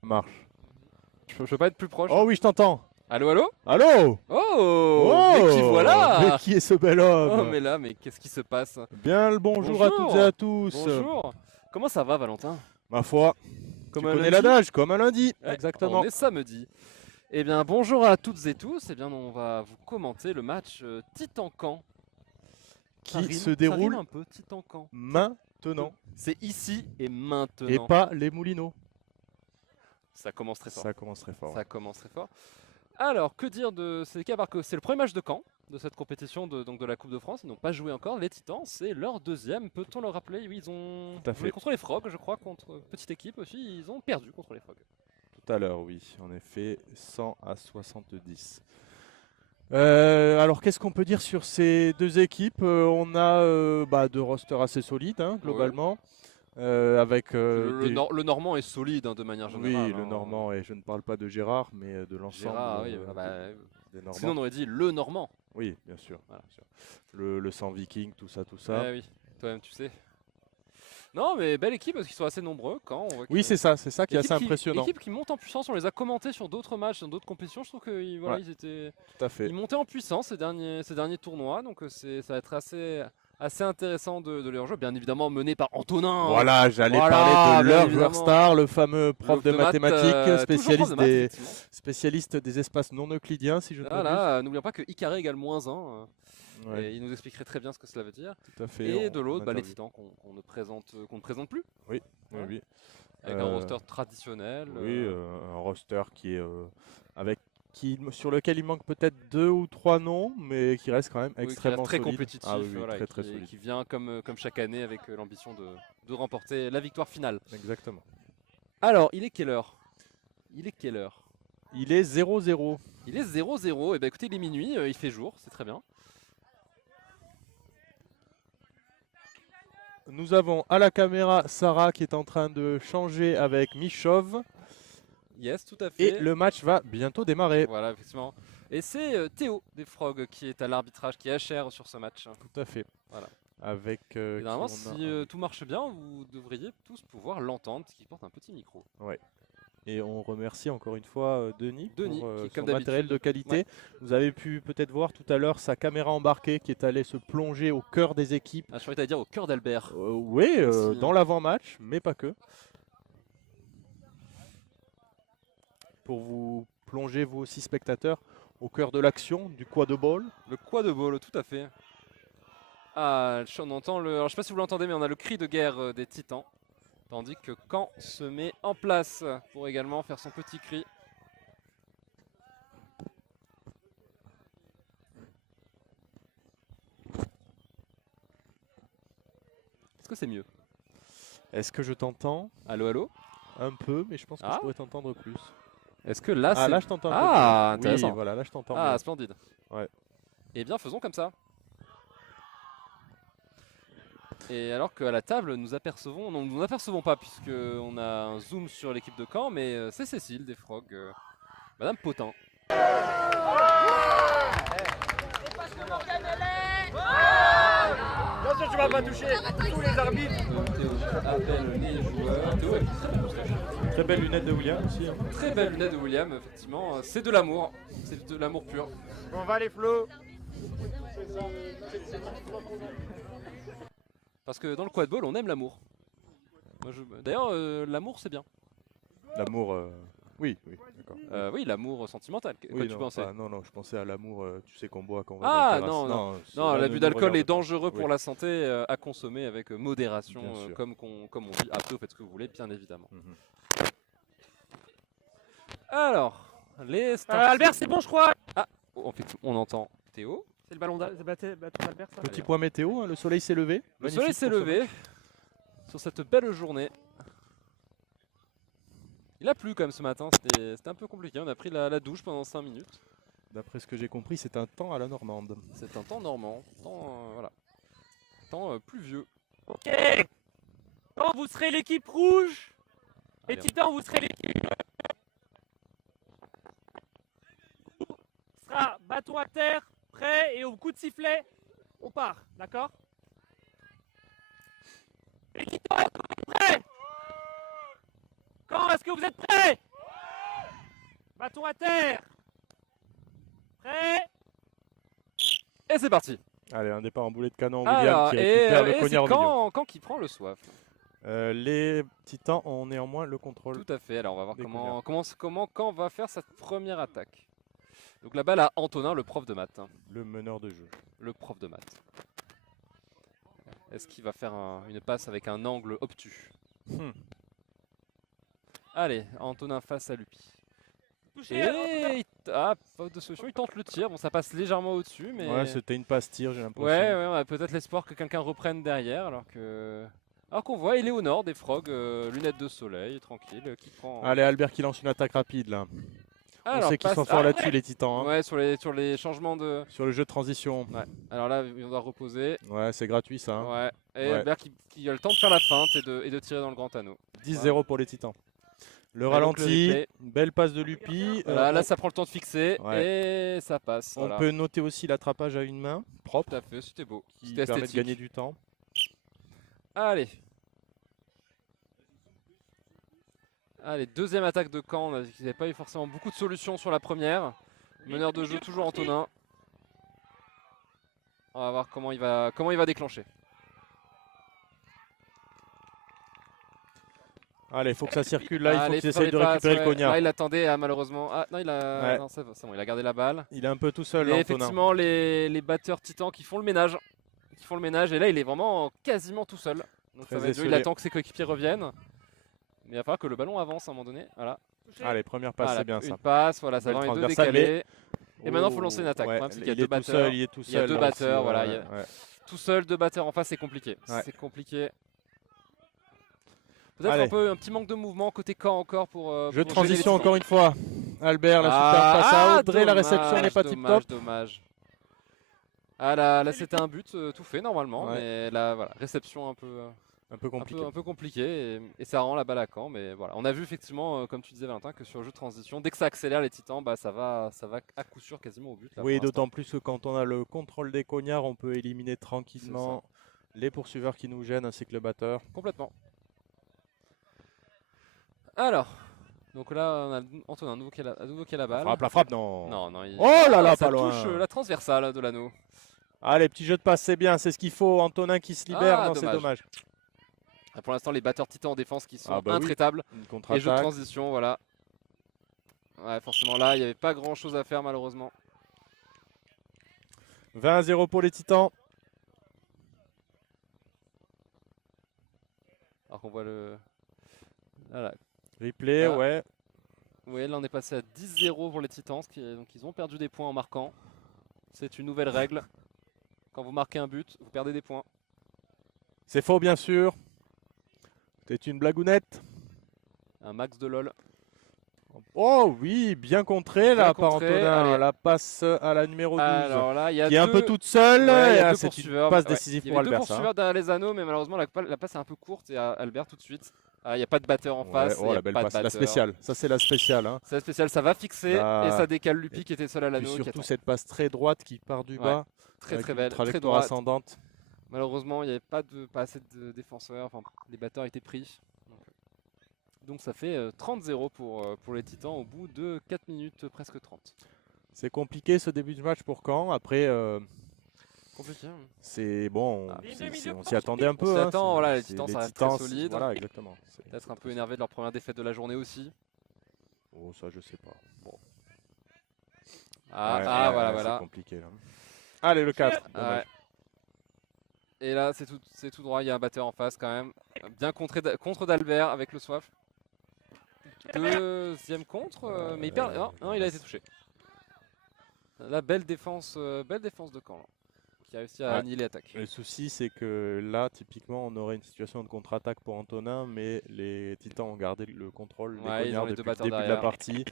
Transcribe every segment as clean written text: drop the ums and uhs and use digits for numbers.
Ça marche. Je peux pas être plus proche. Oh oui, je t'entends. Allô, allô? Allô? Oh, mais qui Mais voilà? qui est ce bel homme? Oh, mais là, mais qu'est-ce qui se passe? Bien le bonjour à toutes et à tous. Bonjour. Comment ça va, Valentin? Ma foi, Comme tu un connais lundi? l'adage, comme un lundi. Ouais, Exactement. On est samedi. Eh bien, bonjour à toutes et tous. Eh bien, on va vous commenter le match Titan-Caen. Ça Qui rime, se ça rime déroule un peu, Titan-Caen. maintenant. C'est ici et Et maintenant. pas les Moulineaux. Ça commence très fort. Ça commence très fort. Ça commence très fort. Alors, que dire de ces cas? C'est le premier match de Caen de cette compétition donc de la Coupe de France. Ils n'ont pas joué encore. Les Titans, c'est leur deuxième. Peut-on le rappeler? Oui, ils ont Tout à joué fait. contre les Frogs, je crois, contre petite équipe aussi. Ils ont perdu contre les Frogs. Tout à l'heure, oui. En effet, 100 à 70. Alors, qu'est-ce qu'on peut dire sur ces deux équipes? On a deux rosters assez solides, hein, globalement. Avec Le Normand est solide hein, de manière générale. Oui, le Normand, et je ne parle pas de Gérard, mais de l'ensemble Gérard, oui, des Normands. sinon on aurait dit le Normand. Oui, bien sûr. Voilà. Bien sûr. Le sang viking, tout ça. Eh oui, toi-même tu sais. Non, mais belle équipe parce qu'ils sont assez nombreux quand on voit Oui, c'est ça qui est assez impressionnant. L'équipe qui monte en puissance, on les a commentés sur d'autres matchs, dans d'autres compétitions. Je trouve qu'ils Ouais, tout à fait. ils montaient en puissance ces derniers tournois, donc ça va être assez intéressant de les rejoindre. Bien évidemment mené par Antonin. Voilà, j'allais Voilà, parler de bien leur évidemment. joueur star, le fameux prof de maths, mathématiques, toujours prof de maths, effectivement. spécialiste des espaces non euclidiens, si je ne m'abuse. Voilà, n'oublions pas que I carré égale -1. Ouais, Et il nous expliquerait très bien ce que cela veut dire. tout à fait. Et de en l'autre, les interview. Titans qu'on ne présente plus. Oui, Voilà. oui. Avec un roster traditionnel. Oui, un roster qui est sur lequel il manque peut-être 2 ou 3 noms, mais qui reste quand même Oui, qui extrêmement reste très solide. compétitif, Ah oui, oui, voilà, très et très solide. qui vient comme chaque année avec l'ambition de remporter la victoire finale. Exactement. Alors, il est quelle heure? Il est quelle heure? Il est 0-0. Il est 0-0, et bah écoutez, il est minuit, il fait jour, c'est très bien. Nous avons à la caméra Sarah qui est en train de changer avec Michov. Yes, tout à fait. Et le match va bientôt démarrer. Voilà, effectivement. Et c'est Théo des Frogs qui est à l'arbitrage, qui est HR sur ce match. Tout à fait. Voilà. Avec. Et normalement, si tout marche bien, vous devriez tous pouvoir l'entendre, parce qu'il porte un petit micro. Ouais. Et on remercie encore une fois Denis pour qui, son comme matériel de qualité. Ouais. Vous avez pu peut-être voir tout à l'heure sa caméra embarquée qui est allée se plonger au cœur des équipes. Ah, je croyais que t'allais dire au cœur d'Albert. Oui, Merci. dans l'avant-match, mais pas que. Pour vous plonger, vous aussi spectateurs, au cœur de l'action du quad-ball. Le quad-ball, tout à fait. Ah, on entend le. Alors, je sais pas si vous l'entendez, mais on a le cri de guerre des Titans. Tandis que Caen se met en place pour également faire son petit cri. Est-ce que c'est mieux? Est-ce que je t'entends? Allô, allô? Un peu, mais je pense que Ah, je pourrais t'entendre plus. est-ce que là, Ah, là je t'entends un peu Ah, mieux. intéressant. Oui, voilà, là je t'entends Ah, mieux. splendide. Ouais. Eh bien, faisons comme ça. Et alors qu'à la table, nous n'apercevons pas, puisqu'on a un zoom sur l'équipe de Caen, mais c'est Cécile des Frogs, Madame Potin. Attention, tu vas pas toucher tous les arbitres. Théo appelle les joueurs. Théo avec très belle moustache. Très belle lunette de William aussi. Très belle lunette de William, effectivement. C'est de l'amour. C'est de l'amour pur. On va les flots. Parce que dans le quadball, on aime l'amour. D'ailleurs, l'amour, c'est bien. L'amour. Oui, d'accord. Oui, l'amour sentimental. Quoi Oui, tu non, pensais? non, je pensais à l'amour, tu sais qu'on boit quand on va Ah, dans la terrasse. non, l'abus d'alcool est dangereux Oui. pour la santé, à consommer avec modération, Bien sûr. comme on dit. Après, vous faites ce que vous voulez, bien évidemment. Mhm. Alors, les stars. Albert, c'est bon, je crois. En fait, on entend Théo. C'est le ballon d'Albert, ça. Petit point météo, hein, le soleil s'est levé. Le Magnifique soleil s'est pour ce levé match. sur cette belle journée. Il a plu quand même ce matin, c'était un peu compliqué. On a pris la douche pendant 5 minutes. D'après ce que j'ai compris, c'est un temps à la normande. C'est un temps normand, temps pluvieux. Ok. Quand vous serez l'équipe rouge, les Allez, Titans, vous serez l'équipe. Sera bâton à terre, prêt, et au coup de sifflet, on part, d'accord? Les Titans, est-ce que vous êtes prêts? Quand est-ce que vous êtes prêts? Bâton à terre. Prêt. Et c'est parti. Allez, un départ en boulet de canon. William Alors, qui récupère le et c'est cognard au milieu. quand qui prend le soif. Les titans ont néanmoins le contrôle. Tout à fait. Alors on va voir Des comment quand va faire cette première attaque. Donc la balle à Antonin, le prof de maths. Le meneur de jeu. Le prof de maths. Est-ce qu'il va faire une passe avec un angle obtus? Allez, Antonin face à Lupi. Touché. Et faute de solution, il tente le tir. Bon, ça passe légèrement au-dessus, mais Ouais, c'était une passe tir, j'ai l'impression. ouais, on a peut-être l'espoir que quelqu'un reprenne derrière, alors qu'on voit Éléonore des frogs, lunettes de soleil, tranquille, qui prend. Allez, Albert qui lance une attaque rapide là. On sait qu'ils sont forts là-dessus, les titans. Hein. Ouais, sur les changements de. Sur le jeu de transition. Ouais. Alors là, on doit reposer. Ouais, c'est gratuit ça. Hein. Ouais. Et Ouais. Albert qui a le temps de faire la feinte et de tirer dans le grand anneau. 10-0 pour les titans. Le donc, ralenti, le replay. une belle passe de Lupi. Voilà, là, ça prend le temps de fixer Ouais. et ça passe. On Voilà. peut noter aussi l'attrapage à une main, propre, Tout à fait, c'était beau. qui C'était permet de esthétique. gagner du temps. Allez. Allez, deuxième attaque de Caen. On a dit qu'ils n'avaient pas eu forcément beaucoup de solutions sur la première. Meneur de jeu toujours Antonin. On va voir comment il va déclencher. Allez, il faut que ça circule là, il faut Allez, qu'ils faire essayent des de passes, récupérer ouais. le cognard. Là, il attendait malheureusement. Ah non, Ouais. non, c'est bon, il a gardé la balle. Il est un peu tout seul, Et là, Antonin. effectivement, les batteurs titans qui font le ménage. Et là, il est vraiment quasiment tout seul. Donc Très ça va être dur. Il esselé. attend que ses coéquipiers reviennent. Mais il va falloir que le ballon avance à un moment donné. Voilà. Touché. Allez, première passe, Voilà, c'est bien une ça. passe, voilà, ça Belle va les deux transversale, décalés. Et Oh, maintenant, il faut lancer une attaque. ouais, Le problème, c'est qu'il y a il deux est tout batteurs. seul, il est tout Il y a seul. deux là batteurs, aussi, voilà, ouais, il y a- ouais. Tout seul, deux batteurs en face, c'est compliqué. Ouais. C'est compliqué. Peut-être Allez. un petit manque de mouvement côté Caen encore pour. Jeu de pour gêner les transition Titans. encore une fois. Albert, la super passe à Audrey, la réception n'est pas tip top. Dommage. Ah là c'était un but tout fait normalement, Ouais. mais là voilà, réception un peu Un peu compliqué. et ça rend la balle à Caen, mais voilà. On a vu effectivement, comme tu disais Valentin, que sur le jeu de transition, dès que ça accélère les Titans, bah ça va à coup sûr quasiment au but. Là, Oui, pour l'instant. d'autant plus que quand on a le contrôle des cognards, on peut éliminer tranquillement les poursuiveurs qui nous gênent ainsi que le batteur. Complètement. Alors, donc là on a Antonin à nouveau qui a la balle. La frappe, non. Non, Oh là là, ça pas loin. touche la transversale de l'anneau. Allez, petit jeu de passe, c'est bien, c'est ce qu'il faut. Antonin qui se libère, non, c'est dommage. dommage. Pour l'instant, les batteurs Titans en défense qui sont Ah bah oui. intraitables. Une Et jeu de contre-attaque. transition, voilà. Ouais, forcément là, il n'y avait pas grand chose à faire malheureusement. 20-0 pour les Titans. Alors qu'on voit le. Voilà. Replay, Ah. ouais. Ouais, là on est passé à 10-0 pour les Titans, donc ils ont perdu des points en marquant. C'est une nouvelle règle. Quand vous marquez un but, vous perdez des points. C'est faux, bien sûr. C'est une blagounette. Un max de LOL. Oh oui, bien contré là Bien par contré, Antonin. allez. La passe à la numéro 12. Alors là, il y a qui est un deux- peu toute seule. Ouais, il y a et deux c'est une poursuiveurs. passe Ouais, décisive il y pour avait deux Albert. Ça. poursuiveurs derrière les anneaux, mais malheureusement la passe est un peu courte et Albert tout de suite. Il n'y a pas de batteur en Ouais, face. oh il y a la belle pas de passe, la batteur. spéciale. Ça c'est la spéciale. Hein. C'est la spéciale, ça va fixer Là. et ça décale Lupi qui était seul à Puis l'anneau. qui surtout attend. cette passe très droite qui part du bas. Très avec très une belle, très trajectoire droite. ascendante. Malheureusement, il n'y avait pas assez de défenseurs, enfin les batteurs étaient pris. Donc ça fait 30-0 pour les Titans au bout de 4 minutes, presque 30. C'est compliqué ce début de match pour Caen. Après, Compliqué. Hein. c'est bon, Ah, on s'y attendait un peu. s'y hein, attend, c'est- voilà, les c'est- Titans, ça reste très solide. Voilà, exactement. Peut-être un peu énervé de leur première défaite de la journée aussi. Oh, ça je sais pas. Bon. Ah, Ouais, ah, ouais, voilà, ouais, voilà. C'est compliqué là. Allez, le 4. Ah ouais. Et là, c'est tout droit, il y a un batteur en face quand même. Bien contre d'Albert avec le soif. Deuxième contre, mais il perd. Non, il a été touché. La belle défense de Caen, là, qui a réussi à Ouais. annihiler l'attaque. Le souci, c'est que là, typiquement, on aurait une situation de contre-attaque pour Antonin, mais les Titans ont gardé le contrôle des Ouais, ils cognards ont les deux depuis le batteurs début de la derrière. partie.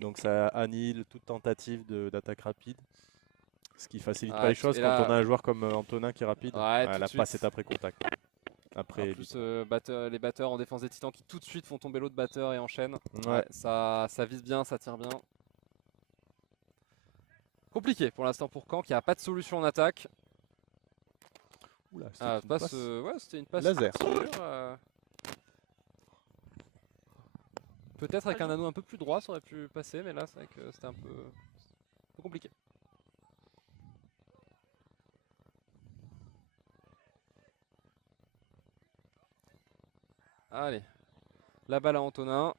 Donc ça annihile toute tentative d'attaque rapide. Ce qui facilite Ouais, pas les choses et quand là- on a un joueur comme Antonin qui est rapide. Ouais, tout la de passe suite. est après contact. Après, En plus, les batteurs en défense des Titans qui tout de suite font tomber l'autre batteur et enchaînent. ouais. Ouais, ça vise bien, ça tire bien. Compliqué pour l'instant pour Caen qui n'a pas de solution en attaque. Oula, c'était Ah, une passe, passe. ouais, c'était une passe laser. sûre, Peut-être avec un anneau un peu plus droit, ça aurait pu passer, mais là, c'est vrai que c'était un peu compliqué. Allez, la balle à Antonin.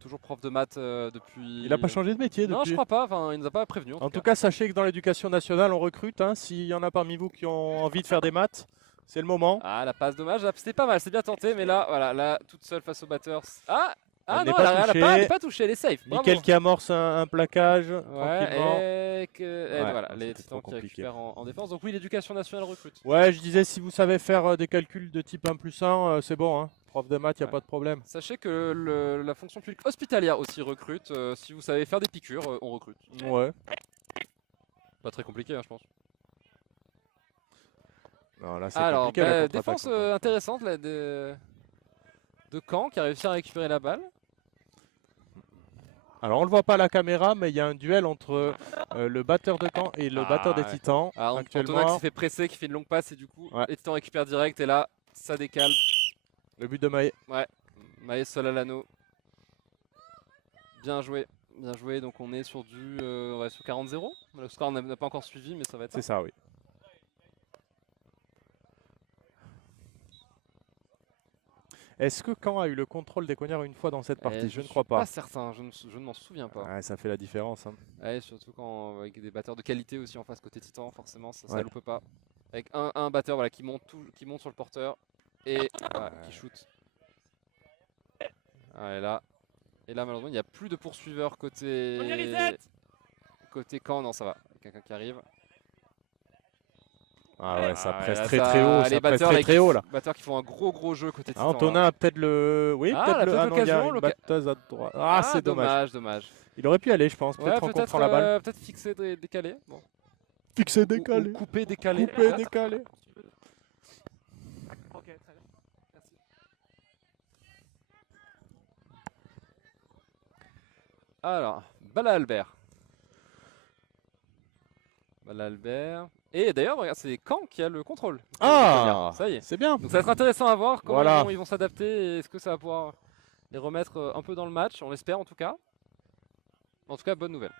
Toujours prof de maths depuis... Il n'a pas changé de métier Non, depuis. je crois pas, enfin, il nous a pas prévenu. En tout cas, sachez que dans l'éducation nationale, on recrute. Hein. S'il y en a parmi vous qui ont envie de faire des maths, c'est le moment. Ah, la passe dommage, c'était pas mal, c'est bien tenté, mais là, voilà, là, toute seule face au batteur. Ah Elle non, n'est pas elle touchée. n'est pas touchée, elle est safe. Bravo. Mickaël qui amorce un plaquage Ouais, tranquillement. et voilà, les c'était Titans trop qui compliqué. récupèrent en défense. Donc oui, l'éducation nationale recrute. Ouais, je disais, si vous savez faire des calculs de type 1+1, c'est bon. Hein. Prof de maths, il n'y a Ouais. pas de problème. Sachez que la fonction publique hospitalière aussi recrute. Si vous savez faire des piqûres, on recrute. Ouais. Pas très compliqué, hein, je pense. Non, là, c'est Alors, compliqué. la contre-attaque, défense en fait. intéressante là, de Caen qui a réussi à récupérer la balle. Alors, on le voit pas à la caméra, mais il y a un duel entre le batteur de Caen et le batteur des ouais. Titans. Antonin qui Actuellement, s'est fait presser, qui fait une longue passe et du coup, Ouais. les Titans récupèrent direct et là, ça décale. le but de Maé. Maë seul à l'anneau. Bien joué. Bien joué, donc on est sur on va sur 40-0. Le score on n'a pas encore suivi, mais ça va être ça. C'est ça, oui. Est-ce que Caen a eu le contrôle des cognards une fois dans cette partie? Je ne crois suis pas. pas certain, je ne m'en souviens pas. Ouais, ça fait la différence. Hein. Ouais, surtout quand avec des batteurs de qualité aussi en face côté Titan, forcément ça Ouais. loupe pas. Avec un batteur voilà, qui monte sur le porteur et voilà, qui shoot. Ah, et là malheureusement il n'y a plus de poursuiveurs côté Caen, non ça va, quelqu'un qui arrive. Ah ouais, ça Ah, presse là, très très haut. les Ça presse batteurs, très là, très haut là. batteurs qui font un gros jeu côté Ah, Titan. Antonin là. a peut-être le. Oui, Ah, peut-être elle a le. peut-être Ah non, il y a l'occasion, une batteuse à droite. Ah, c'est dommage. Dommage. Il aurait pu aller, je pense. Ouais, Peut-être en peut-être contrant la balle. peut-être fixé, décalé. Bon. Fixé, Ou décalé. coupé, décalé. Coupé, décalé. Ok, très bien. Merci. Alors, balle à Albert. Balle à Albert. Et d'ailleurs, regarde, c'est Caen qui a le contrôle. Ah, Ça y est. c'est bien. Donc ça va être intéressant à voir comment Voilà. ils vont s'adapter et est-ce que ça va pouvoir les remettre un peu dans le match. On l'espère en tout cas. En tout cas, bonne nouvelle.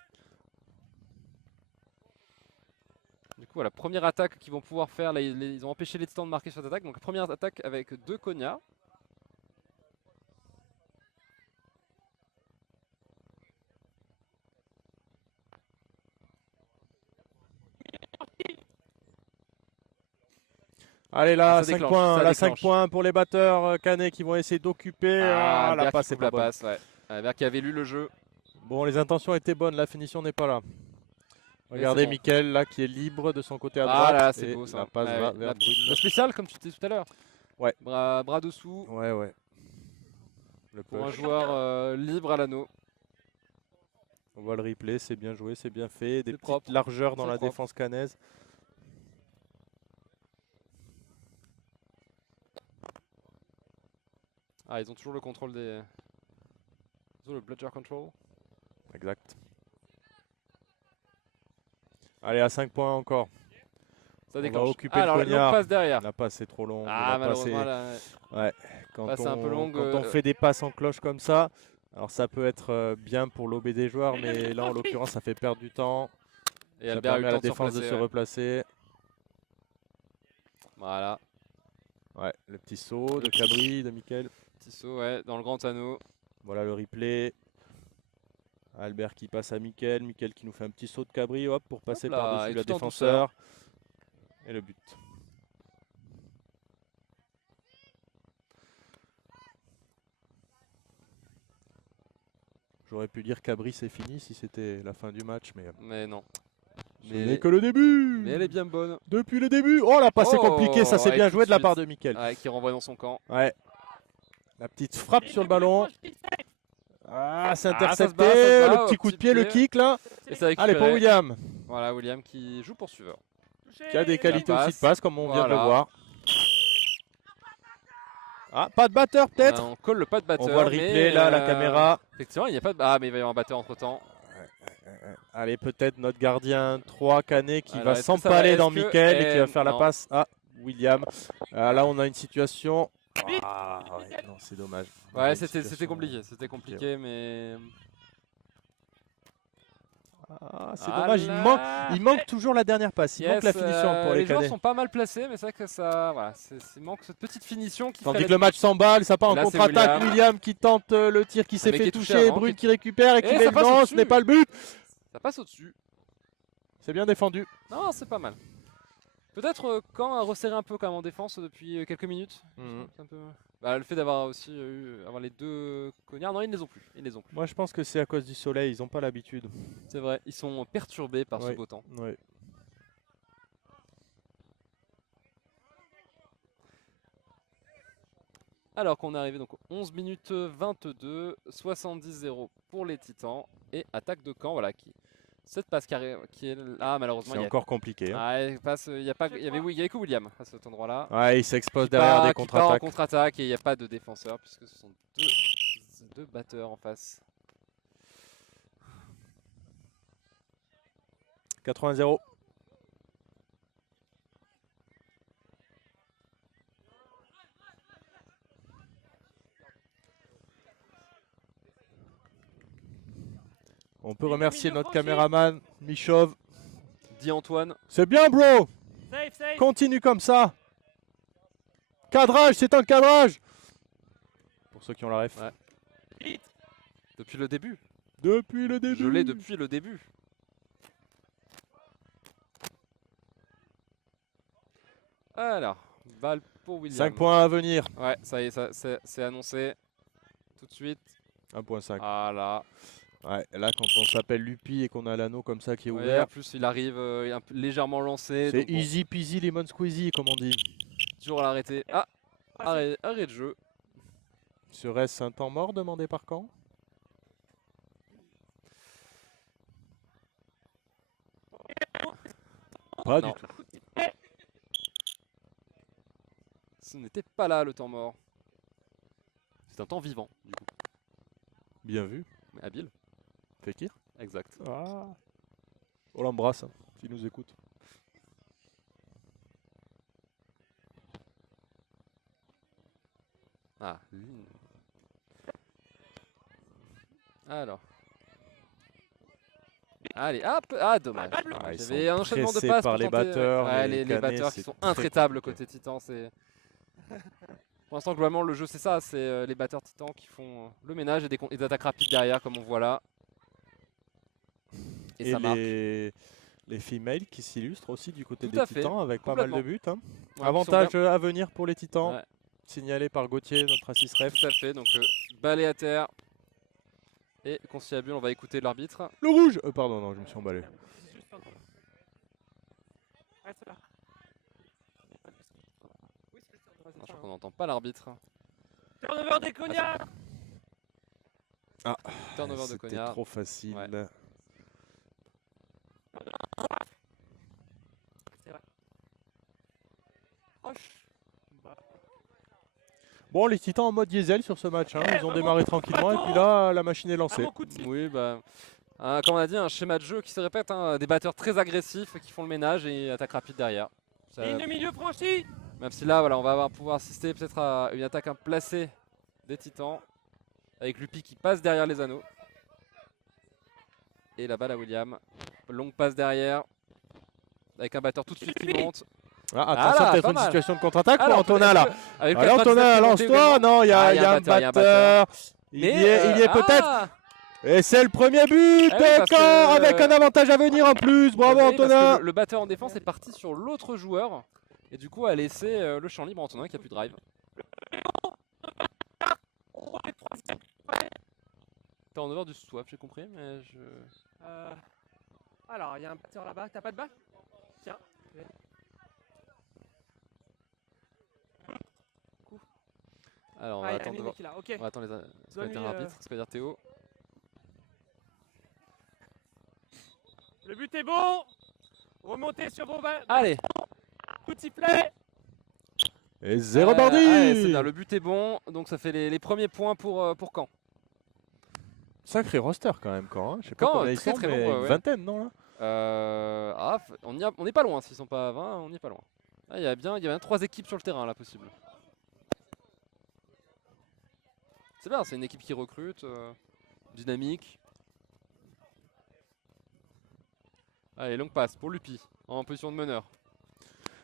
Du coup, voilà, première attaque qu'ils vont pouvoir faire. Là, ils ont empêché les Titans de marquer sur cette attaque. Donc première attaque avec 2 cognats. Allez là, Ça 5 déclenche, points. ça Là, 5 déclenche. points pour les batteurs Canet qui vont essayer d'occuper. Ah, la Albert passe qui est coupe pas la bonne. passe, ouais. Albert qui avait lu le jeu. Bon, les intentions étaient bonnes, la finition n'est pas là. Regardez c'est bon. Mickaël là qui est libre de son côté à Ah droite. là, c'est et beau ça. La passe Ouais, va ouais. vers La Brune. spéciale, comme tu disais tout à l'heure. Ouais. Bras dessous Ouais, ouais. Le pour un push. joueur libre à l'anneau. On voit le replay, c'est bien joué, c'est bien fait. Des C'est petites propre. largeurs dans C'est la propre. défense canaise. Ah, ils ont toujours le contrôle des. Ils ont le bludger control. Exact. Allez, à 5 points encore. Ça On va déclenche. occuper Ah, le alors, cognard. longue passe derrière. La passe est trop longue. Ah, La passe est- malheureusement, là. Ouais. Quand passe un peu longue, quand on fait des passes en cloche comme ça, alors ça peut être bien pour lober des joueurs, mais là en l'occurrence ça fait perdre du temps. Et Ça Albert a eu permet à le la temps de se défense de replacer, se ouais. replacer. Voilà. Ouais, le petit saut de Cabri, de Mickaël. Petit saut, ouais, dans le grand anneau. Voilà le replay. Albert qui passe à Mickaël, Mickaël qui nous fait un petit saut de Cabri, hop, pour passer là, par-dessus et le tout en défenseur. Et le but. J'aurais pu dire Cabri c'est fini si c'était la fin du match, mais Mais non. ce n'est que le début. Mais elle est bien bonne. Depuis le début. Oh la passe est Oh, compliquée, ça c'est ouais, bien tout joué de de la suite. part de Mickaël. Ouais, qui renvoie dans son camp. Ouais. La petite frappe sur le ballon. Ah, c'est Ah, ça se intercepté. bat, ça se bat, Le petit au coup de petit pied, le pied. kick là. Et ça Allez récupéré. pour William, Voilà, William qui joue poursuiveur. qui a des qualités aussi de passe. passe comme on vient de le Voilà. voir. Ah, pas de batteur peut-être. On colle le pas de batteur. On voit le replay mais, là, la caméra. Effectivement, il n'y a pas de. Ah, mais il va y avoir un batteur entre temps. Allez, peut-être notre gardien 3 Canet qui Alors, va est-ce que ça s'empaler va- dans est-ce que- Mickaël et qui va faire la non. passe à William. Là, on a une situation Ah, ouais, non, c'est dommage. Ouais, Une c'était situation- compliqué. C'était compliqué, mais. Ah, c'est Ah dommage, là. il manque toujours la dernière passe, il manque la finition pour les joueurs cadets. sont pas mal placés, mais c'est vrai que ça. Voilà, il manque cette petite finition qui Tandis ferait que le match s'emballe, ça part Et en là, c'est contre-attaque. William. William qui tente le tir qui s'est mec fait qui est touché toucher, avant, Brune qui récupère et qui Et met ça le passe non, ce au-dessus. n'est pas le but. Ça passe au-dessus. C'est bien défendu. Non, c'est pas mal. Peut-être quand a resserré un peu quand même en défense depuis quelques minutes. Mhm. C'est un peu... Bah, le fait d'avoir aussi avoir les deux cognards, non, ils ne les ont plus. Ils les ont plus. Moi je pense que c'est à cause du soleil, ils n'ont pas l'habitude. C'est vrai, ils sont perturbés par ce Ouais. beau temps. Ouais. Alors qu'on est arrivé donc aux 11 minutes 22, 70-0 pour les Titans et attaque de camp, voilà qui cette passe carré qui est là malheureusement C'est il y a encore compliqué. Hein. ah, il passe, il y avait que William à cet endroit-là. Ouais, il s'expose Qui derrière part- des qui part en contre-attaques. contre-attaque et il n'y a pas de défenseur puisque ce sont deux batteurs en face. 80-0. On peut remercier notre caméraman, Michov. Dit Antoine. C'est bien, bro. Safe, safe. Continue comme ça. Cadrage, c'est un cadrage. Pour ceux qui ont la ref. Ouais. Depuis le début. Depuis le début. Je l'ai depuis le début. Alors, balle pour William. 5 points à venir. Ouais, ça y est, c'est annoncé. Tout de suite. 1.5. Voilà. Ouais, là, quand on s'appelle Lupi et qu'on a l'anneau comme ça qui est Ouais, ouvert, en plus, il arrive il est un peu légèrement lancé. c'est donc bon, easy peasy lemon squeezy, comme on dit. toujours à l'arrêter. Ah, arrêt de jeu. Serait-ce un temps mort demandé par quand? Pas Non. du tout. Ce n'était pas là le temps mort. C'est un temps vivant, du coup. Bien vu. Mais habile. Fekir. Exact. Ah. On l'embrasse, hein, s'il nous écoute. Ah, ligne. Alors. Allez, hop. Ah, dommage. Ah, ils J'avais sont un enchaînement de pressés passes par pour les tenter- batteurs, Ouais, les les Canets, batteurs qui c'est sont très intraitables compliqué. côté Titan. Pour l'instant, globalement, le jeu, c'est ça. C'est les batteurs Titans qui font le ménage et des attaques rapides derrière, comme on voit là. Et, ça marche. Les females qui s'illustrent aussi du côté Tout des à fait, Titans avec pas mal de complètement. buts. Hein. Ouais, qui sont Avantage bien- à venir pour les Titans, Ouais. signalé par Gauthier, notre assist ref. Tout à fait. Donc, balai à terre. Et conciliabule, on va écouter l'arbitre. Le rouge Pardon, non, je me suis emballé. Juste un temps. Reste là. Oui, c'est ça. Je crois qu'on n'entend pas l'arbitre. Turnover des cognards. Turnover de C'était Cognard. trop facile. Ouais. C'est vrai. Proche. Bah, Bon, les Titans en mode diesel sur ce match. Hein. Ils ont démarré tranquillement et puis là, la machine est lancée. vraiment coup de sifflet. Oui, bah. Comme on a dit, un schéma de jeu qui se répète. Hein, des batteurs très agressifs qui font le ménage et attaque rapide derrière. Ça- Ligne de milieu franchie. Même si là, voilà, on va pouvoir assister peut-être à une attaque placée des Titans. Avec Lupi qui passe derrière les anneaux. Et la balle à William. Longue passe derrière. Avec un batteur tout de suite qui monte. Ah, attention, Ah là, peut-être pas une mal. situation de contre-attaque pour Alors, Antonin est-ce là. que- avec le Alors 99 Antonin, qui est monté lance-toi. également. Non, il y Ah, a un batteur. Il y est peut-être. Ah, Et c'est le premier but Ah oui, parce Caen que- avec un avantage à venir en plus. Bravo oui, parce que Antonin. le batteur en défense est parti sur l'autre joueur. Et du coup a laissé le champ libre à Antonin qui a plus de drive. Turnover du swap, j'ai compris, mais je. Alors, il y a un batteur là-bas. T'as pas de balle? Tiens. Alors on va Ah, il y a attendre de Amine voir. qui est là. Ok. On va attendre ce que va dire Donne-lui, l'arbitre, ce que va dire Théo. Le but est bon. Remontez sur vos balles. Allez, Coup de sifflet. Et zéro allez, c'est Bardi. bien, le but est bon, donc ça fait les premiers points pour Caen. Sacré roster quand même Caen. Hein. Je sais pas Caen, combien ils très, sont, très mais nombreux, une ouais. vingtaine non là. On n'est pas loin, s'ils sont pas à 20, on n'y est pas loin. Ah, il y a bien 3 équipes sur le terrain là possible. C'est bien, c'est une équipe qui recrute, dynamique. Allez, longue passe pour Lupi, en position de meneur.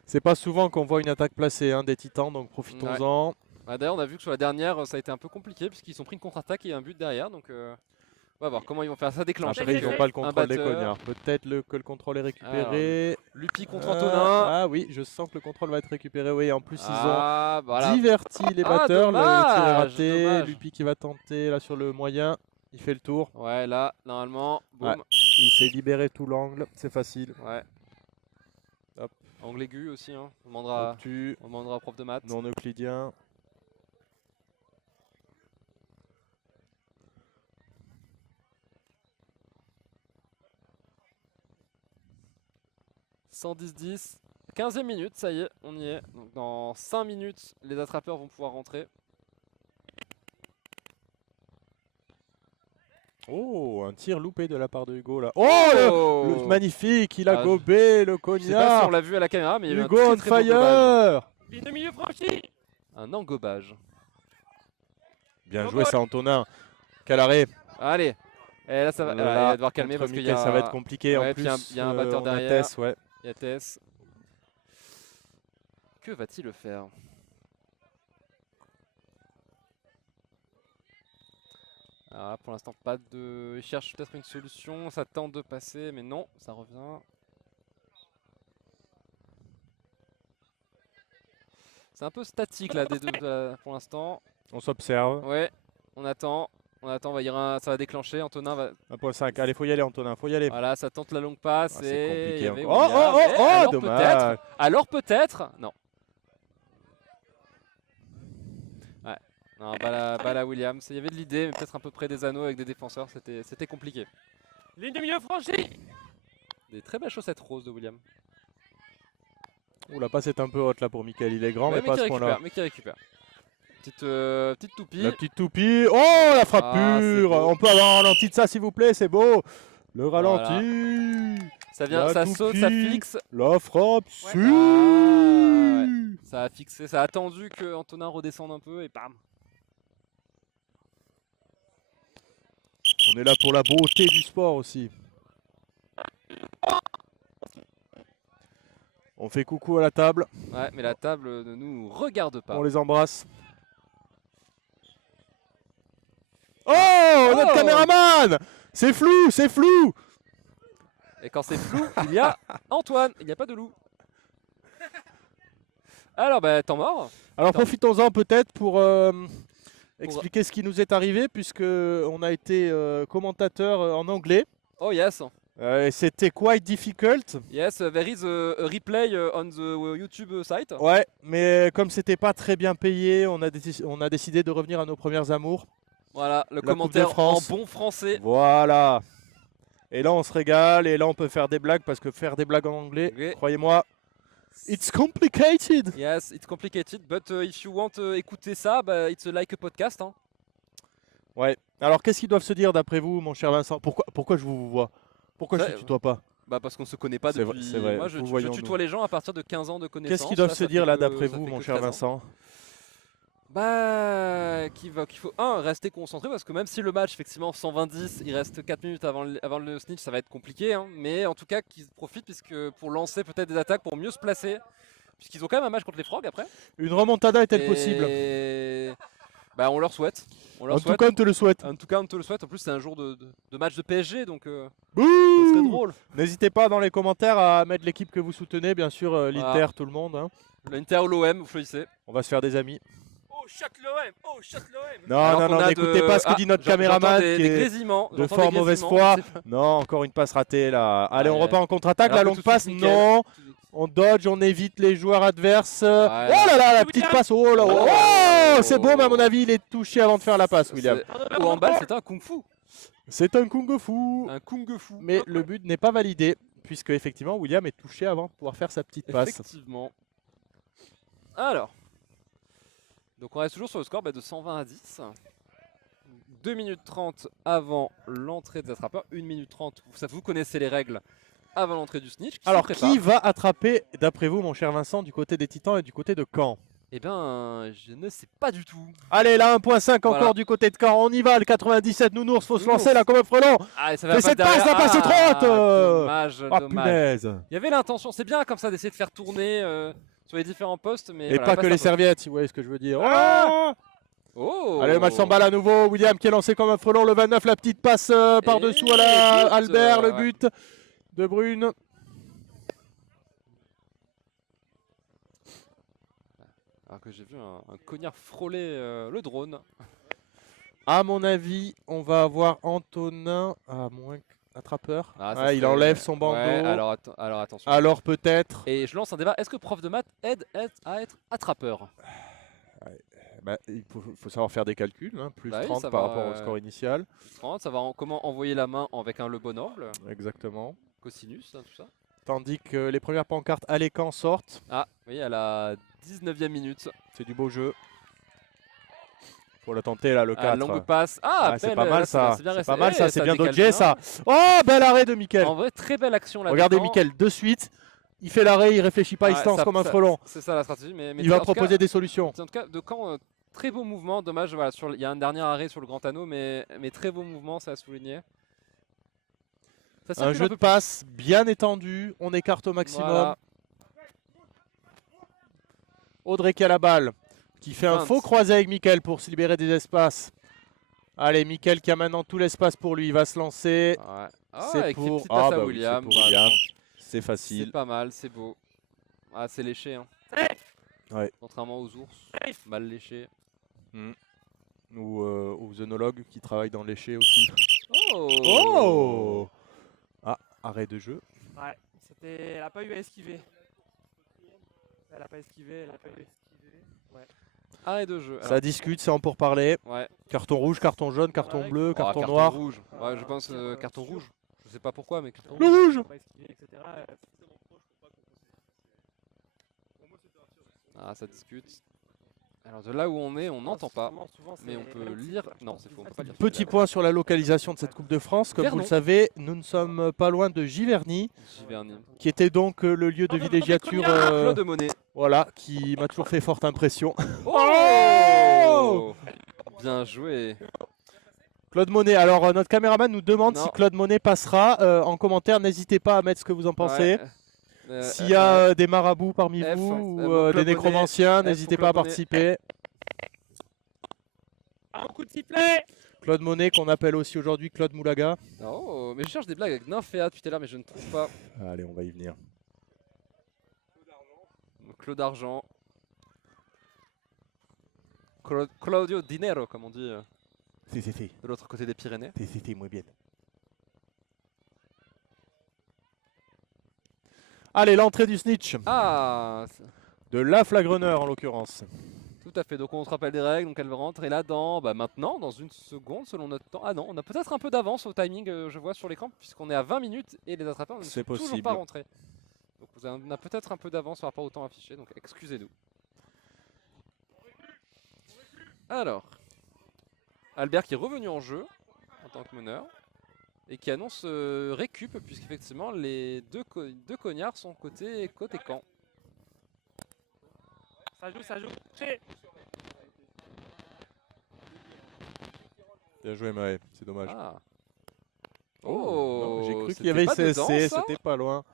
C'est pas souvent qu'on voit une attaque placée des Titans, donc profitons-en. Ah, d'ailleurs, on a vu que sur la dernière, ça a été un peu compliqué puisqu'ils ont pris une contre-attaque et un but derrière. Donc, on va voir comment ils vont faire ça déclenche. Après, ils n'ont pas le contrôle des batteur. cognards. Peut-être que le contrôle est récupéré. Lupi contre Antonin. Ah oui, je sens que le contrôle va être récupéré. Oui, en plus, ils ont voilà. diverti les batteurs. Le tir est Dommage, raté. dommage. Lupi qui va tenter là sur le moyen. Il fait le tour. Ouais, là, normalement, boum. Ouais. Il s'est libéré tout l'angle. C'est facile. Ouais. Hop. Angle aigu aussi, hein. On demandera au prof de maths. Non euclidien. « 110-10, 15e minute, ça y est, on y est. Donc dans 5 minutes, les attrapeurs vont pouvoir rentrer. Oh, un tir loupé de la part de Hugo là. Oh, le magnifique, il a gobé le Je sais pas si on cognard. l'a vu à la caméra, mais il y a eu un Hugo très, on très beau gobage. fire. Ligne de milieu franchi. Un engobage. Bien joué, ça, Antonin. Quel arrêt. Allez, et là, ça va, Là, il va devoir calmer contre parce qu'il y Mikel, a... ça va être compliqué. Ouais, En puis plus, il y a un batteur on a derrière. Tess, ouais. Il y a Tess. Que va-t-il faire? Alors là, pour l'instant, pas de... Il cherche peut-être une solution, ça tente de passer, mais non, ça revient. C'est un peu statique là, des deux pour l'instant. On s'observe. Ouais, on attend, ça va déclencher, Antonin va... 1.5, allez, faut y aller, Antonin, faut y aller. Voilà, ça tente la longue passe Ah, et... c'est compliqué il y avait encore. William. Oh, Alors dommage. Alors peut-être, non. Ouais, non, balle à Williams. Il y avait de l'idée, mais peut-être un peu près des anneaux avec des défenseurs, c'était compliqué. Ligne de milieu franchi. Des très belles chaussettes roses de William. Ouh, la passe est un peu haute là pour Michael, il est grand, Ouais, mais pas à ce point-là. mais qui récupère. Petite toupie. La petite toupie. Oh, la frappe Ah, c'est pure. beau. On peut avoir un ralenti de ça, s'il vous plaît, c'est beau. Le ralenti. Ça vient, La ça saute, ça toupie. fixe. La frappe Ouais. sûre. Ah, ouais. Ça a fixé, ça a attendu que Antonin redescende un peu et bam. On est là pour la beauté du sport aussi. On fait coucou à la table, Ouais, mais la table ne nous regarde pas. on les embrasse. Oh, notre caméraman. C'est flou, c'est flou. Et quand c'est flou, il y a Antoine, il n'y a pas de loup. Alors, bah, temps mort. Alors profitons-en peut-être pour expliquer ce qui nous est arrivé, puisque on a été commentateur en anglais. Oh yes, C'était quite difficult. yes, there is a replay on the YouTube site. Ouais, mais comme c'était pas très bien payé, on a décidé de revenir à nos premières amours. Voilà, le Coupe de commentaire en France. bon français. Voilà. Et là on se régale, et là on peut faire des blagues, parce que faire des blagues en anglais, Oui. croyez-moi, it's complicated. Yes, it's complicated, but if you want écouter ça, bah, it's like a podcast. Hein. Ouais. Alors qu'est-ce qu'ils doivent se dire d'après vous, mon cher Vincent? Pourquoi je vous vois? Pourquoi je Ouais, ne tutoie pas? Bah parce qu'on se connaît pas C'est depuis... vrai, c'est vrai, Moi je voyons-nous. tutoie les gens à partir de 15 ans de connaissance. Qu'est-ce qu'ils doivent Là, se ça dire fait là que- d'après ça vous, fait mon que cher 13 ans. Vincent? Bah, qu'il faut, rester concentré parce que même si le match, effectivement, 120-10, il reste 4 minutes avant le snitch, ça va être compliqué. Hein, mais en tout cas, qu'ils profitent puisque pour lancer peut-être des attaques, pour mieux se placer. Puisqu'ils ont quand même un match contre les Frogs après. Une remontada est-elle Et- possible? Bah, on leur souhaite. On leur En tout souhaite. cas, on te le souhaite. En tout cas, on te le souhaite. En plus, c'est un jour de match de PSG, donc ça Bouh serait drôle. N'hésitez pas dans les commentaires à mettre l'équipe que vous soutenez, bien sûr, l'Inter, tout le monde. Hein. L'Inter ou l'OM, vous choisissez. On va se faire des amis. Oh, shot l'OM. Oh, shot l'OM. Non, Alors non, qu'on non, a n'écoutez de- pas ce que Ah, dit notre j'entends caméraman des qui est grésillements, de j'entends fort des mauvaise grésillements, foi. je sais pas. Non, encore une passe ratée là. Allez, on Ouais. repart en contre-attaque. Alors La que longue tout de passe, suite, nickel. non. On dodge, on évite les joueurs adverses. Oh là là, la William. petite passe. Oh là, Oh. oh, c'est beau, mais à mon avis, il est touché avant de faire la passe, William. Au handball, c'est un kung-fu. C'est un kung-fu. Un kung-fu. Mais le but n'est pas validé, puisque effectivement, William est touché avant de pouvoir faire sa petite passe. Effectivement. Alors. Donc on reste toujours sur le score de 120-10. 2 minutes 30 avant l'entrée des attrapeurs. 1 minute 30. Vous connaissez les règles avant l'entrée du snitch. Alors, se qui prépare. va attraper, d'après vous, mon cher Vincent, du côté des Titans et du côté de Caen? Eh bien, je ne sais pas du tout. Allez, là, 1.5 encore Voilà. du côté de Caen. On y va, le 97 Nounours. Faut se Nounours. lancer là comme un frelon. Ah, et ça Fais cette passe, derrière. la passe est trop haute. Dommage, Oh, dommage. punaise. Il y avait l'intention, c'est bien comme ça d'essayer de faire tourner sur les différents postes, mais Et voilà, pas passe que un les peu. serviettes, si vous voyez ce que je veux dire. Ah Oh. Allez, le match s'emballe à nouveau. William qui est lancé comme un frelon. Le 29, la petite passe par-dessous à la but, Albert. Le ouais. but de Brune. Alors que j'ai vu un cognard frôler le drone. À mon avis, on va avoir Antonin, à moins attrapeur. Ah, ça Ah, il serait- enlève son bandeau. Ouais, alors attention. Alors peut-être. Et je lance un débat, est-ce que prof de maths aide à être attrapeur? Bah, il faut savoir faire des calculs, hein, plus Bah oui, 30 ça par va, rapport au score initial. 30, savoir comment envoyer la main avec un le bon angle, Exactement. cosinus, hein, tout ça. Tandis que les premières pancartes à l'écran sortent. Ah, oui, à la 19e minute. C'est du beau jeu. Faut la tenter là, le 4. Longue passe. Ah, c'est belle, pas mal là, ça. c'est bien C'est resté. pas mal Eh, ça, c'est bien décale dodgé ça. Oh, bel arrêt de Mickaël. En vrai, très belle action là. Regardez Mickaël de suite. Il fait l'arrêt, il réfléchit pas, il se lance comme un frelon. C'est ça la stratégie. Mais Il va en tout cas- proposer des solutions. En tout cas, de Caen, très beau mouvement. Dommage, voilà, il y a un dernier arrêt sur le grand anneau, mais très beau mouvement, ça à souligner. Ça Un circule jeu peu de plus. passe bien étendu, on écarte au maximum. Voilà. Audrey qui a la balle, qui fait un Feinte. faux croisé avec Mickaël pour se libérer des espaces. Allez, Mickaël qui a maintenant tout l'espace pour lui, il va se lancer. Ouais. Ah, C'est avec les pour- petites passes Ah, à bah oui, William. c'est pour Voilà, William. tranquille. C'est C'est facile. pas mal, c'est beau. Ah, c'est léché. Hein. Ouais. Contrairement aux ours, mal léché. Ou aux œnologues qui travaillent dans l'éché aussi. Oh, Oh Ah, arrêt de jeu. Ouais, elle a pas eu à esquiver. Elle a pas esquivé, elle a pas eu à esquiver. Ouais. Arrêt de jeu. Ça discute, c'est en pourparler. Ouais. Carton rouge, carton jaune, carton bleu, Oh, carton noir. rouge. Ouais, je pense carton rouge. Je sais pas pourquoi, mais carton Le rouge. rouge Pas esquivé, etc. Ah, ça discute. Alors de là où on est, on n'entend pas. Souvent, Mais on peut lire. Non, c'est faux, on peut pas lire. Petit point sur la localisation de cette Coupe de France. Comme vous le Vernon. savez, nous ne sommes pas loin de Giverny, Giverny. qui était donc le lieu de villégiature Claude Monet. voilà, qui m'a toujours fait forte impression. Oh, bien joué. Claude Monet, alors notre caméraman nous demande Non. si Claude Monet passera. En commentaire, n'hésitez pas à mettre ce que vous en pensez. Ouais. S'il y a des marabouts parmi F, vous bon, ou Claude des Monet, nécromanciens, F n'hésitez pour pas à Claude Monet. participer. Un coup de sifflet. Claude Monet, qu'on appelle aussi aujourd'hui Claude Moulaga. Oh, mais je cherche des blagues avec Nymphéa depuis tout à l'heure, mais je ne trouve pas. Allez, on va y venir. Claude Argent. Claudio Dinero, comme on dit Si, de l'autre côté des Pyrénées. si, muy bien. Allez, l'entrée du snitch. Ah, De la flagreneur en l'occurrence. tout à fait. Donc on se rappelle des règles, donc elle rentre. Et là, maintenant, dans une seconde, selon notre temps. Ah non, on a peut-être un peu d'avance au timing, je vois sur l'écran, puisqu'on est à 20 minutes et les attrapeurs ne sont C'est toujours possible. pas rentrés. Donc on a peut-être un peu d'avance par rapport au temps affiché, donc excusez-nous. Alors, Albert qui est revenu en jeu en tant que meneur et qui annonce récup, puisqu'effectivement les deux cognards sont côté camp. Ça joue. Chez. Bien joué, Maë, c'est dommage. Ah. Oh, j'ai cru qu'il c'était y avait pas dedans, CSC, ça c'était pas loin.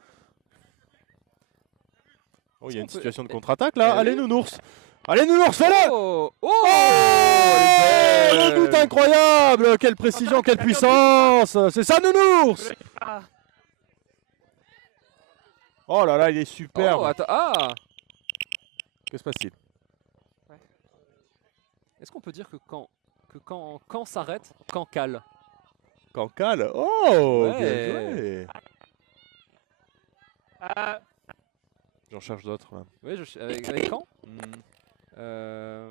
Oh, il y a Est-ce une qu'on peut- situation de contre-attaque là. Eh Allez, oui. Nounours. Allez, Nounours, fais-le. Oh, Oh, elle est le belle. but incroyable. Quelle précision, quelle puissance. C'est ça, Nounours. Ah, Oh là là, il est Oh, superbe. attends, ah. Que se passe-t-il? Est-ce qu'on peut dire que quand s'arrête, quand cale? Cancale. Oh, Ouais. bien joué. ah, J'en cherche d'autres. Là. Oui, avec quand Hmm.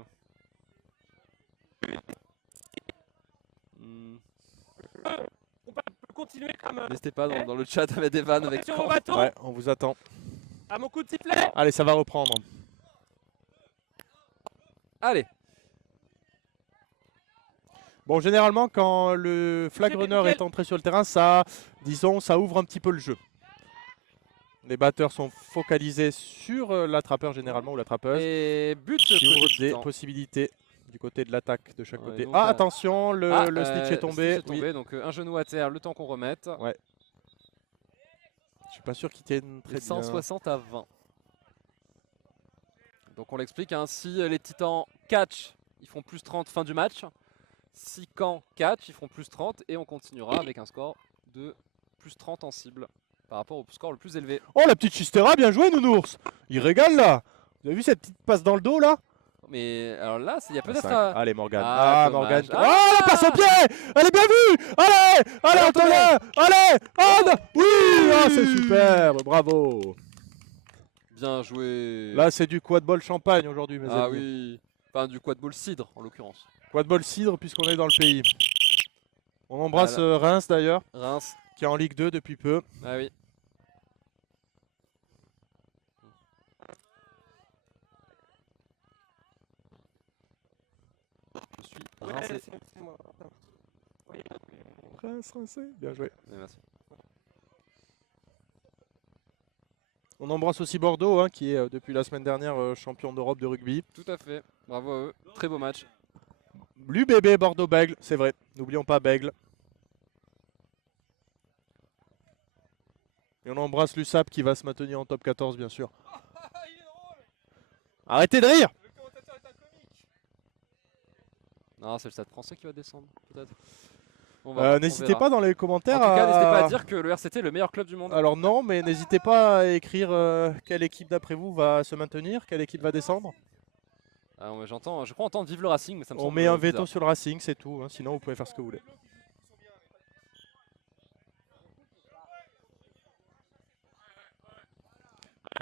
on peut continuer comme N'hésitez pas dans le chat à mettre des vannes avec sur mon quand. bateau. Ouais, on vous attend. À mon coup de sifflet. Allez, ça va reprendre. Allez. Bon, généralement, quand le flag runner est entré sur le terrain, ça, disons, ça ouvre un petit peu le jeu. Les batteurs sont focalisés sur l'attrapeur généralement ou l'attrapeuse. Et but Qui ouvre côté des Titan. possibilités du côté de l'attaque de chaque Ouais, côté. donc, Ah, attention, le snitch est tombé. Snitch est tombé, donc un genou à terre, le temps qu'on remette. Ouais. Je suis pas sûr qu'il tienne très Et 160 à 20. Donc on l'explique, hein, si les Titans catch, ils font plus 30 fin du match. Si Caen catch, ils feront plus 30 et on continuera avec un score de plus 30 en cible par rapport au score le plus élevé. bien. Oh, la petite Chistera, bien joué, Nounours. Il régale là. Vous avez vu cette petite passe dans le dos là? Mais alors là, il y a peut-être Cinq. un... Allez, Morgane. Ah, Morgane. dommage. Ah, la passe au pied. Elle est bien vue. Allez, Antonin. Allez, Anne. Oui, ah, c'est superbe. Bravo. Bien joué. Là, c'est du quad ball champagne aujourd'hui, mes Ah amis. oui. Enfin, du quad ball cidre en l'occurrence. Quad ball cidre, puisqu'on est dans le pays. On embrasse Reims d'ailleurs, Reims. qui est en Ligue 2 depuis peu. Ah oui. Je suis Ouais, rincé. c'est moi. Oui. Reims, bien joué. Oui, merci. On embrasse aussi Bordeaux, hein, qui est depuis la semaine dernière champion d'Europe de rugby. Tout à fait. Bravo à eux. Très beau match. L'UBB Bordeaux-Bègle, c'est vrai. N'oublions pas Bègle. Et on embrasse l'USAP qui va se maintenir en top 14, bien sûr. Arrêtez de rire! Non, c'est le Stade Français qui va descendre, peut-être. On N'hésitez verra. pas dans les En commentaires tout cas, n'hésitez pas à dire que le RCT est le meilleur club du monde. Alors non, mais n'hésitez pas à écrire quelle équipe d'après vous va se maintenir, quelle équipe va descendre. Ah, ouais, j'entends, je crois entendre Vive le Racing, mais ça me On semble met un veto bizarre. sur le Racing, c'est tout. Hein, sinon, vous pouvez faire ce que vous voulez.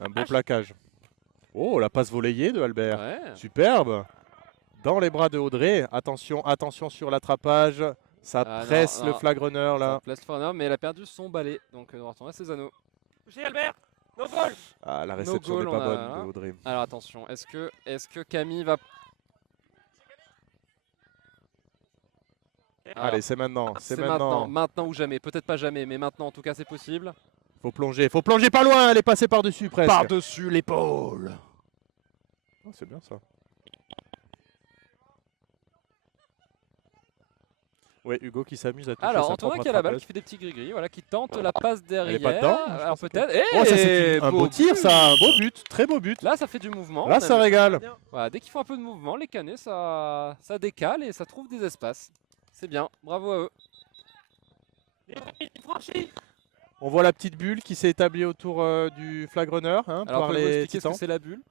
Un beau plaquage. Oh, la passe volée de Albert. Ouais. Superbe. Dans les bras de Audrey. Attention, attention sur l'attrapage. Ça Ah, non, presse le non. flag runner là. Place Farner, mais elle a perdu son balai, donc on va retourner à ses anneaux. Touché Albert. No goal. Ah, la réception goal, n'est on pas a- bonne de Audrey. Alors attention, est-ce que Camille va... Alors, Allez, c'est maintenant. C'est c'est maintenant. maintenant ou jamais, peut-être pas jamais, mais maintenant en tout cas c'est possible. Faut plonger pas loin. Elle est passée par-dessus presque. Par-dessus l'épaule. Oh, c'est bien ça. Ouais, Hugo qui s'amuse à toucher Alors sa Antonin propre qui a la balle, attrapeuse. qui fait des petits gris-gris, voilà, qui tente la passe derrière. est pas dedans, je Alors pense que- peut-être... Oh, ça c'est Et un beau beau tir, but. ça, un beau but, très beau but. Là ça fait du mouvement. Là, ça régale. Bien. Voilà, dès qu'ils font un peu de mouvement, les canets, ça décale et ça trouve des espaces. C'est bien, bravo à eux. Il franchit. On voit la petite bulle qui s'est établie autour du flag runner hein, Alors par pouvez-vous les expliquer ce que titans. c'est la bulle?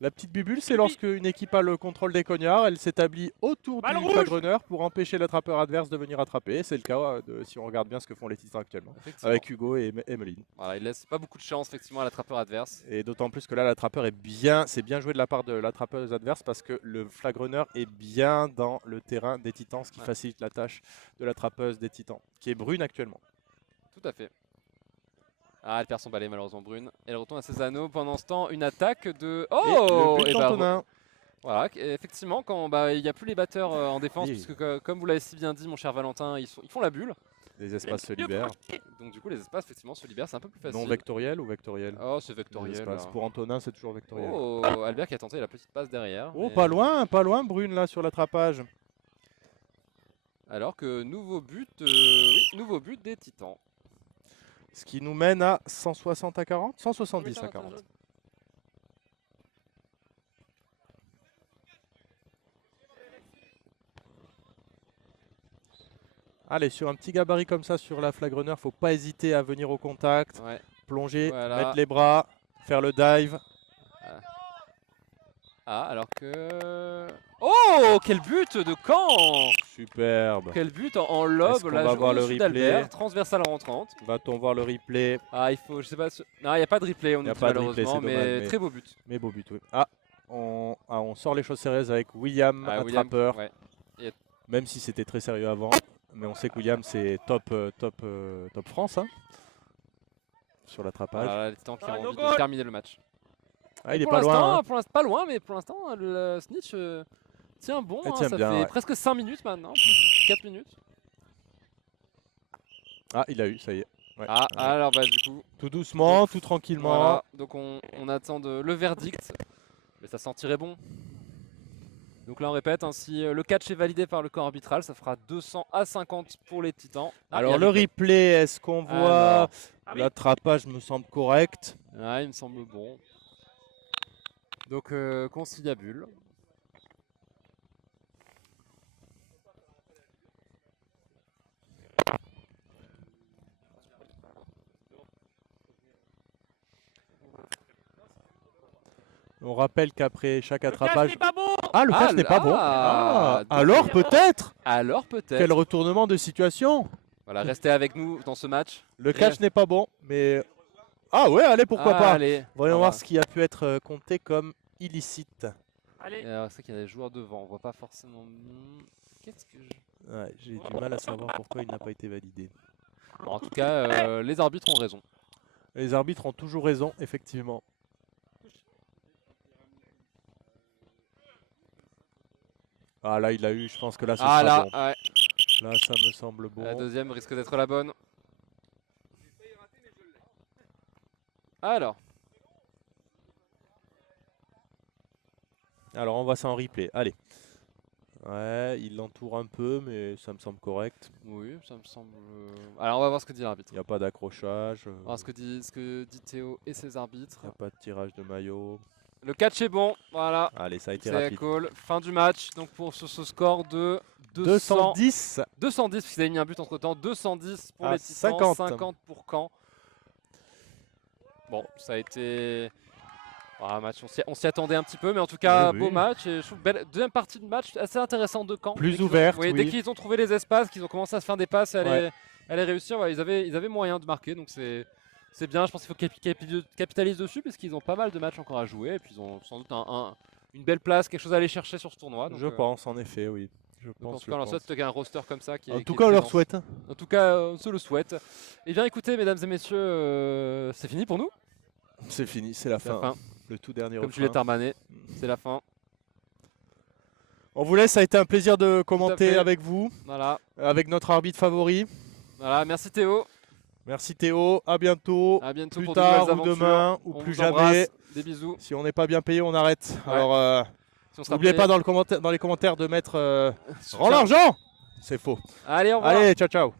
La petite bulle, c'est lorsque une équipe a le contrôle des cognards, elle s'établit autour Ballon du rouge. flag runner pour empêcher l'attrapeur adverse de venir attraper. C'est le cas si on regarde bien ce que font les titans actuellement, Effectivement. avec Hugo et Emeline. Voilà, il laisse pas beaucoup de chance effectivement à l'attrapeur adverse. Et d'autant plus que là, l'attrapeur c'est bien joué de la part de l'attrapeuse adverse parce que le flag runner est bien dans le terrain des titans, ce qui Ouais. facilite la tâche de l'attrapeuse des titans, qui est brune actuellement. Tout à fait. Ah, elle perd son balai malheureusement Brune. Elle retourne à ses anneaux. Pendant ce temps, une attaque de... Oh et le but Et bah, d'Antonin. voilà, effectivement, quand il n'y a plus les batteurs en défense, Oui. puisque comme vous l'avez si bien dit mon cher Valentin, ils font la bulle. Les espaces se libèrent. Donc du coup les espaces effectivement se libèrent, c'est un peu plus facile. Non vectoriel ou vectoriel? Oh c'est Les vectoriel. espaces. là. Pour Antonin, c'est toujours vectoriel. Oh, Albert qui a tenté la petite passe derrière. Oh, mais- pas loin, Brune là sur l'attrapage. Alors que nouveau but, oui, nouveau but des Titans. Ce qui nous mène à 160 à 40 170 à 40. Allez, sur un petit gabarit comme ça sur la flag runner, faut pas hésiter à venir au contact, Ouais. plonger, Voilà. mettre les bras, faire le dive. Ah, alors que... Oh, quel but de Caen! Superbe. Quel but en lob, Est-ce qu'on là, va voir le au-dessus replay d'Albert, transversal rentrante. Va-t-on voir le replay? Ah, il faut, je sais pas... Non, il n'y a pas de replay, on Y a nous dit pas de replay, malheureusement, c'est dommage, mais mais- très beau but. Mais beau but, oui. On sort les choses sérieuses avec William, Ah, William, attrapeur. ouais. Même si c'était très sérieux avant. Mais on sait que William, c'est top France hein, sur l'attrapage. Voilà, les Titans qui Ah, ont no envie de goal. terminer le match. Ah, il est Pour pas loin. l'instant, hein. pour l'instant, pas loin, mais pour l'instant, le Snitch tient bon. Elle hein, tient ça bien, fait ouais. presque 5 minutes maintenant, plus 4 minutes. Ah, il a eu, ça y est. Ouais. Ah, alors bah du coup, Tout doucement, tout tranquillement. voilà. Donc on attend le verdict. Mais ça sentirait bon. Donc là on répète, hein, si le catch est validé par le corps arbitral, ça fera 200 à 50 pour les Titans. Ah, Alors il y a le replay, est-ce qu'on voit Alors. Ah oui. l'attrapage me semble correct. Ouais, il me semble bon. Donc conciliabule. On rappelle qu'après chaque Le catch attrapage... n'est pas bon. Ah, le catch n'est pas bon. Ah, donc- Alors peut-être. Alors peut-être. Quel retournement de situation. Voilà, restez avec nous dans ce match. Le catch n'est pas bon, mais... Ah ouais, allez, pourquoi pas. Allez. Voyons On voir va- ce qui a pu être compté comme illicite. Allez. C'est vrai qu'il y a des joueurs devant, on voit pas forcément. Qu'est-ce que je... Ouais, j'ai du mal à savoir pourquoi il n'a pas été validé. Bon, en tout cas, les arbitres ont raison. Les arbitres ont toujours raison, effectivement. Ah là, il a eu, je pense que là, ce Ah sera là, bon. ouais. Là, ça me semble bon. La deuxième risque d'être la bonne. Alors, Alors, on voit ça en replay. Allez. Ouais, il l'entoure un peu, mais ça me semble correct. oui, ça me semble. Alors, on va voir ce que dit l'arbitre. Il n'y a pas d'accrochage. On va voir ce que dit Théo et ses arbitres. Il n'y a pas de tirage de maillot. Le catch est bon, voilà. Allez, ça a été C'est la rapide. call. Fin du match, donc pour sur ce score de 210. 210, parce qu'il avait mis un but entre temps. 210 pour À les Titans, 50. 50 pour Caen. Bon, ça a été un match, on s'y attendait un petit peu, mais en tout cas, Oui, beau oui. match. Et je trouve deuxième partie de match assez intéressante de Caen. Plus Dès qu'ils ont- ouverte, oui, oui. Dès qu'ils ont trouvé les espaces, qu'ils ont commencé à se faire des passes, et Ouais. à les réussir, ouais, ils avaient moyen de marquer, donc c'est bien. Je pense qu'il faut qu'ils capitalisent dessus, parce qu'ils ont pas mal de matchs encore à jouer, et puis ils ont sans doute une belle place, quelque chose à aller chercher sur ce tournoi. Donc, Je pense, en effet, oui. Je donc pense, en tout je cas, on leur pense. souhaite un roster comme ça qui est En qui tout est cas, on très leur dense. souhaite. En tout cas, on se le souhaite. Eh bien, écoutez, mesdames et messieurs, c'est fini pour nous. C'est fini, c'est la C'est la fin. fin. Le tout dernier Comme refrain. Juliette Armanet, c'est la fin. On vous laisse, ça a été un plaisir de commenter fait. avec vous, Voilà. avec notre arbitre favori. Voilà. Merci Théo. Merci Théo, à bientôt. À bientôt Plus pour de tard nouvelles ou aventures. demain ou On plus vous embrasse. jamais. Des bisous. Si on n'est pas bien payé, on arrête. Ouais. Alors, Si on sera n'oubliez prêt, pas dans les commentaires de mettre soutien. rends l'argent. C'est faux. Allez, au revoir. Allez, ciao ciao.